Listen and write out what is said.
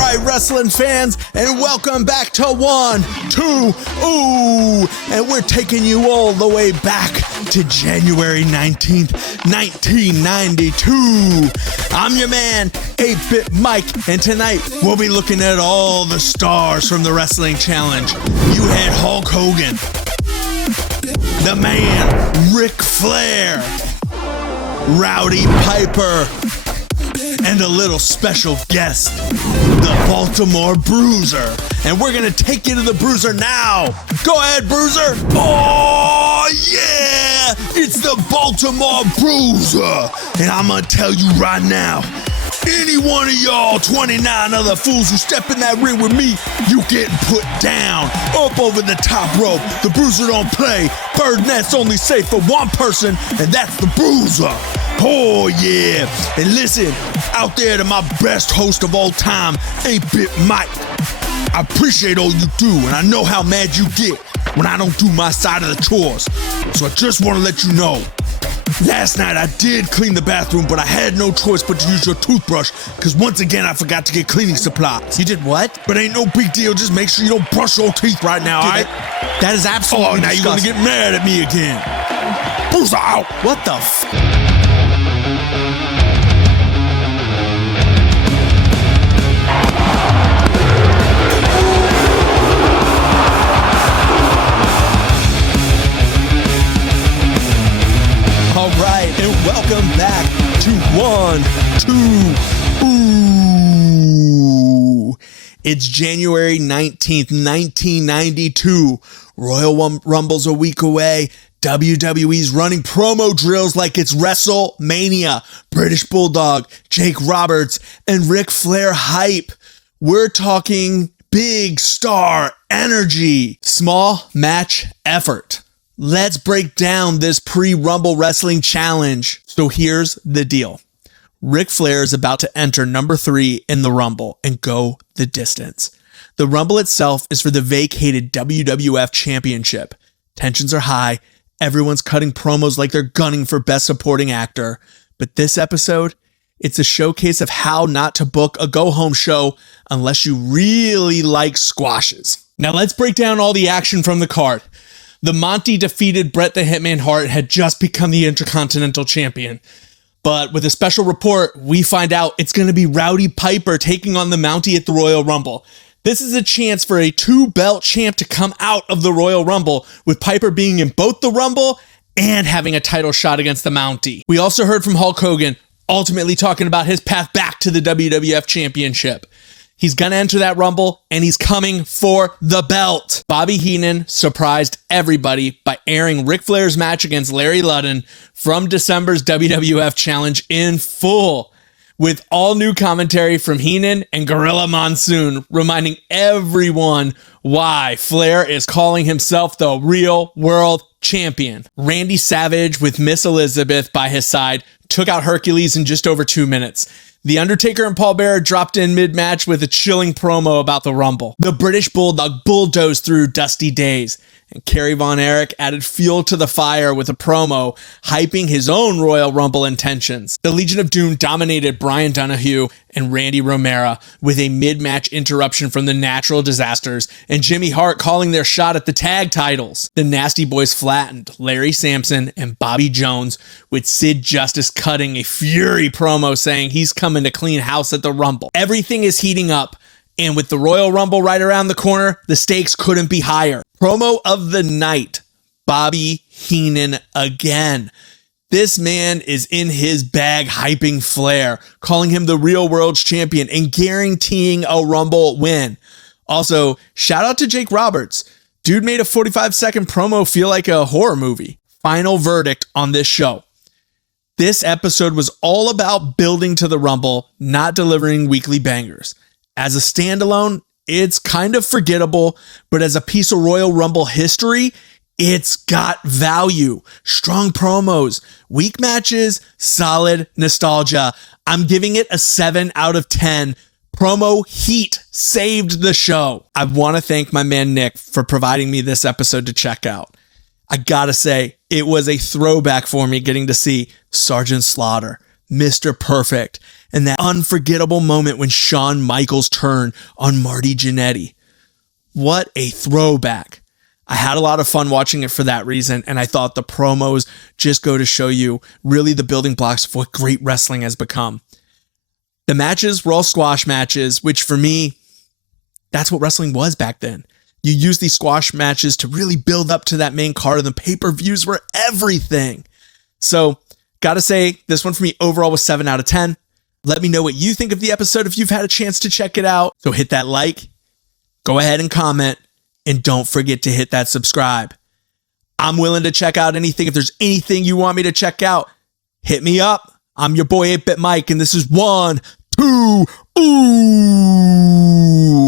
right, wrestling fans, and welcome back to 1, 2, Ooh! And we're taking you all the way back to January 19th, 1992. I'm your man, 8-Bit Mike, and tonight we'll be looking at all the stars from the Wrestling Challenge. You had Hulk Hogan, the man, Ric Flair, Rowdy Piper, and a little special guest, the Baltimore Bruiser. And we're gonna take you to the Bruiser now. Go ahead, Bruiser. Oh, yeah, it's the Baltimore Bruiser. And I'm gonna tell you right now, any one of y'all 29 other fools who step in that ring with me, you getting put down, up over the top rope. The Bruiser don't play. Bird net's only safe for one person, and that's the Bruiser. Oh, yeah. And listen, out there to my best host of all time, 8-Bit Mike. I appreciate all you do, and I know how mad you get when I don't do my side of the chores. So I just want to let you know, last night I did clean the bathroom, but I had no choice but to use your toothbrush, because once again I forgot to get cleaning supplies. You did what? But ain't no big deal, just make sure you don't brush your teeth right now, alright? That is absolutely now you're gonna get mad at me again. Bruiser out! What the All right, and welcome back to 1, 2, Ooh. It's January 19th, 1992. Royal Rumble's a week away. WWE's running promo drills like it's WrestleMania. British Bulldog, Jake Roberts, and Ric Flair hype. We're talking big star energy. Small match effort. Let's break down this pre-Rumble Wrestling Challenge. So here's the deal. Ric Flair is about to enter number 3 in the Rumble and go the distance. The Rumble itself is for the vacated WWF Championship. Tensions are high. Everyone's cutting promos like they're gunning for Best Supporting Actor. But this episode, it's a showcase of how not to book a go-home show unless you really like squashes. Now let's break down all the action from the card. The Monty defeated Bret the Hitman Hart had just become the Intercontinental Champion. But with a special report, we find out it's going to be Rowdy Piper taking on the Mountie at the Royal Rumble. This is a chance for a 2-belt champ to come out of the Royal Rumble, with Piper being in both the Rumble and having a title shot against the Mountie. We also heard from Hulk Hogan, ultimately talking about his path back to the WWF Championship. He's going to enter that Rumble, and he's coming for the belt. Bobby Heenan surprised everybody by airing Ric Flair's match against Larry Ludden from December's WWF Challenge in full, with all new commentary from Heenan and Gorilla Monsoon, reminding everyone why Flair is calling himself the real world champion. Randy Savage, with Miss Elizabeth by his side, took out Hercules in just over 2 minutes. The Undertaker and Paul Bearer dropped in mid-match with a chilling promo about the Rumble. The British Bulldog bulldozed through Dusty Days, and Kerry Von Erich added fuel to the fire with a promo hyping his own Royal Rumble intentions. The Legion of Doom dominated Brian Donahue and Randy Romero with a mid-match interruption from the Natural Disasters and Jimmy Hart calling their shot at the tag titles. The Nasty Boys flattened Larry Sampson and Bobby Jones, with Sid Justice cutting a fury promo saying he's coming to clean house at the Rumble. Everything is heating up, and with the Royal Rumble right around the corner, the stakes couldn't be higher. Promo of the night, Bobby Heenan again. This man is in his bag hyping Flair, calling him the real world's champion and guaranteeing a Rumble win. Also, shout out to Jake Roberts. Dude made a 45-second promo feel like a horror movie. Final verdict on this show. This episode was all about building to the Rumble, not delivering weekly bangers. As a standalone, it's kind of forgettable, but as a piece of Royal Rumble history, it's got value. Strong promos, weak matches, solid nostalgia. I'm giving it a 7 out of 10. Promo heat saved the show. I want to thank my man Nick for providing me this episode to check out. I gotta say, it was a throwback for me getting to see Sergeant Slaughter, Mr. Perfect, and that unforgettable moment when Shawn Michaels turned on Marty Jannetty. What a throwback. I had a lot of fun watching it for that reason, and I thought the promos just go to show you really the building blocks of what great wrestling has become. The matches were all squash matches, which for me, that's what wrestling was back then. You use these squash matches to really build up to that main card, and the pay-per-views were everything. So, gotta say, this one for me overall was 7 out of 10. Let me know what you think of the episode if you've had a chance to check it out. So hit that like, go ahead and comment, and don't forget to hit that subscribe. I'm willing to check out anything. If there's anything you want me to check out, hit me up. I'm your boy 8-Bit Mike, and this is 1, 2, ooh.